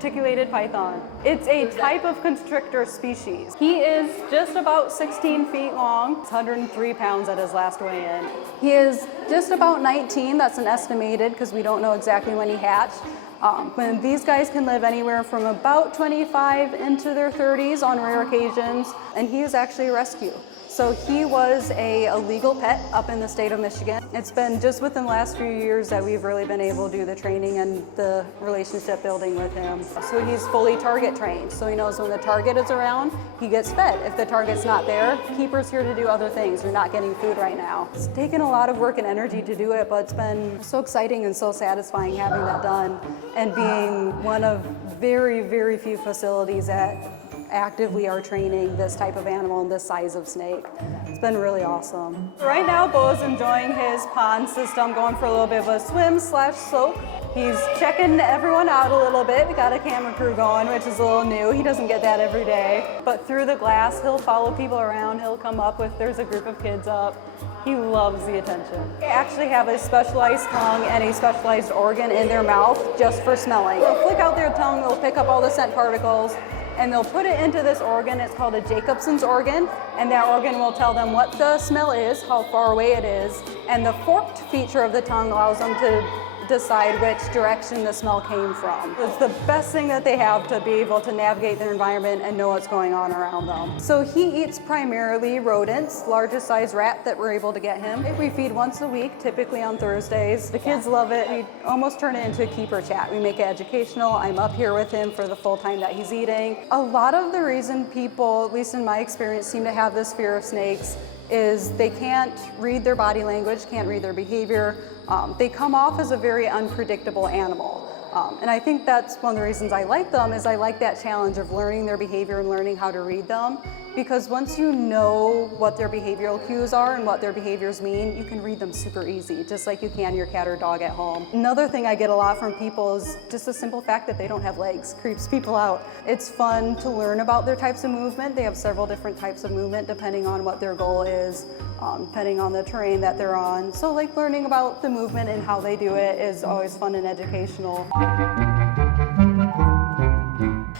reticulated python. It's a type of constrictor species. He is just about 16 feet long, 103 pounds at his last weigh-in. He is just about 19, that's an estimated because we don't know exactly when he hatched. When these guys can live anywhere from about 25 into their 30s on rare occasions, and he is actually a rescue. So he was a legal pet up in the state of Michigan. It's been just within the last few years that we've really been able to do the training and the relationship building with him. So he's fully target trained. So he knows when the target is around, he gets fed. If the target's not there, keeper's here to do other things. You're not getting food right now. It's taken a lot of work and energy to do it, but it's been so exciting and so satisfying having that done and being one of very, very few facilities that actively are training this type of animal and this size of snake. It's been really awesome. Right now, Bo's enjoying his pond system, going for a little bit of a swim/soak. He's checking everyone out a little bit. We got a camera crew going, which is a little new. He doesn't get that every day. But through the glass, he'll follow people around. He'll come up if there's a group of kids up. He loves the attention. They actually have a specialized tongue and a specialized organ in their mouth just for smelling. They'll flick out their tongue, they'll pick up all the scent particles, and they'll put it into this organ. It's called a Jacobson's organ, and that organ will tell them what the smell is, how far away it is, and the forked feature of the tongue allows them to decide which direction the smell came from. It's the best thing that they have to be able to navigate their environment and know what's going on around them. So he eats primarily rodents, largest size rat that we're able to get him. We feed once a week, typically on Thursdays. The kids love it. We almost turn it into a keeper chat. We make it educational. I'm up here with him for the full time that he's eating. A lot of the reason people, at least in my experience, seem to have this fear of snakes is they can't read their body language, can't read their behavior. They come off as a very unpredictable animal. And I think that's one of the reasons I like them is I like that challenge of learning their behavior and learning how to read them. Because once you know what their behavioral cues are and what their behaviors mean, you can read them super easy, just like you can your cat or dog at home. Another thing I get a lot from people is just the simple fact that they don't have legs creeps people out. It's fun to learn about their types of movement. They have several different types of movement depending on what their goal is, depending on the terrain that they're on. So like learning about the movement and how they do it is always fun and educational.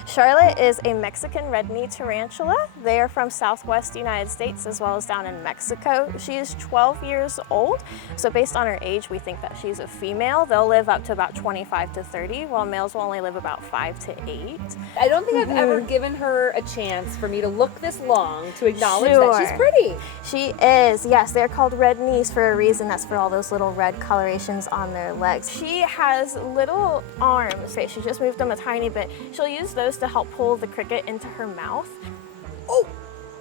Charlotte is a Mexican red-knee tarantula. They are from Southwest United States as well as down in Mexico. She is 12 years old, so based on her age, we think that she's a female. They'll live up to about 25 to 30, while males will only live about 5 to 8. I don't think I've ever given her a chance for me to look this long to acknowledge that she's pretty. She is, yes. They're called red knees for a reason. That's for all those little red colorations on their legs. She has little arms. Okay, she just moved them a tiny bit. She'll use those to help pull the cricket into her mouth.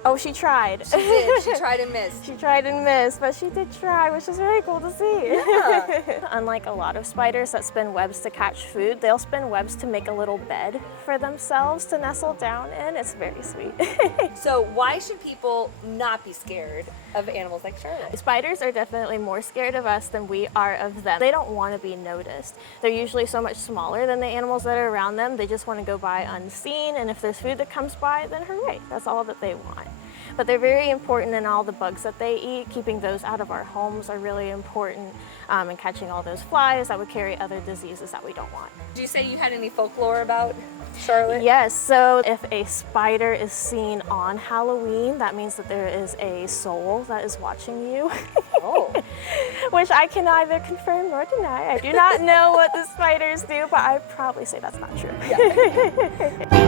Oh, she tried. She did. She tried and missed. She tried and missed, but she did try, which is very cool to see. Yeah. Unlike a lot of spiders that spin webs to catch food, they'll spin webs to make a little bed for themselves to nestle down in. It's very sweet. So why should people not be scared of animals like Charlotte? Spiders are definitely more scared of us than we are of them. They don't want to be noticed. They're usually so much smaller than the animals that are around them. They just want to go by unseen, and if there's food that comes by, then hooray, that's all that they want. But they're very important in all the bugs that they eat. Keeping those out of our homes are really important, and catching all those flies that would carry other diseases that we don't want. Did you say you had any folklore about Charlotte? Yes, so if a spider is seen on Halloween, that means that there is a soul that is watching you. Oh. Which I can neither confirm nor deny. I do not know what the spiders do, but I'd probably say that's not true. Yeah.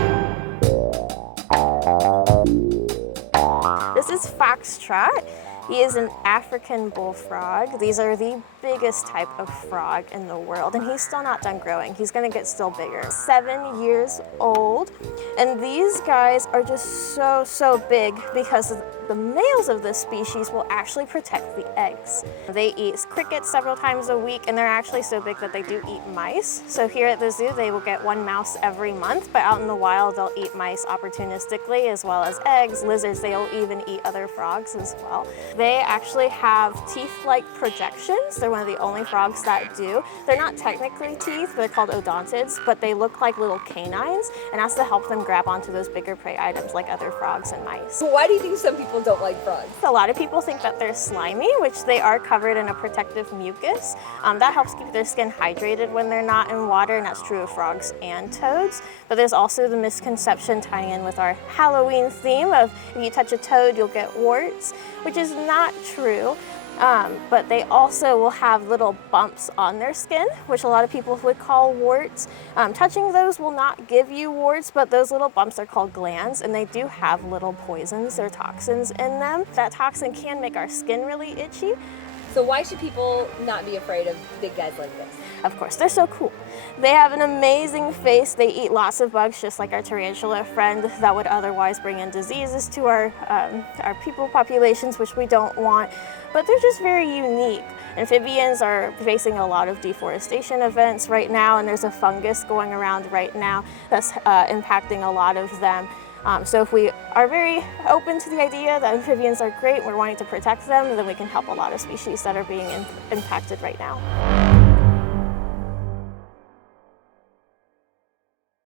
This is Foxtrot. He is an African bullfrog. These are the biggest type of frog in the world, and he's still not done growing. He's gonna get still bigger. 7 years old, and these guys are just so big because the males of this species will actually protect the eggs. They eat crickets several times a week, and they're actually so big that they do eat mice. So here at the zoo, they will get 1 mouse every month, but out in the wild, they'll eat mice opportunistically as well as eggs, lizards. They'll even eat other frogs as well. They actually have teeth-like projections. They're one of the only frogs that do. They're not technically teeth, they're called odontids, but they look like little canines, and that's to help them grab onto those bigger prey items like other frogs and mice. Why do you think some people people don't like frogs? A lot of people think that they're slimy, which they are covered in a protective mucus. That helps keep their skin hydrated when they're not in water, and that's true of frogs and toads. But there's also the misconception tying in with our Halloween theme of if you touch a toad, you'll get warts, which is not true. But they also will have little bumps on their skin, which a lot of people would call warts. Touching those will not give you warts, but those little bumps are called glands, and they do have little poisons or toxins in them. That toxin can make our skin really itchy. So why should people not be afraid of big guys like this? Of course, they're so cool. They have an amazing face. They eat lots of bugs, just like our tarantula friend that would otherwise bring in diseases to our people populations, which we don't want. But they're just very unique. Amphibians are facing a lot of deforestation events right now, and there's a fungus going around right now that's impacting a lot of them. So if we are very open to the idea that amphibians are great, we're wanting to protect them, then we can help a lot of species that are being impacted right now.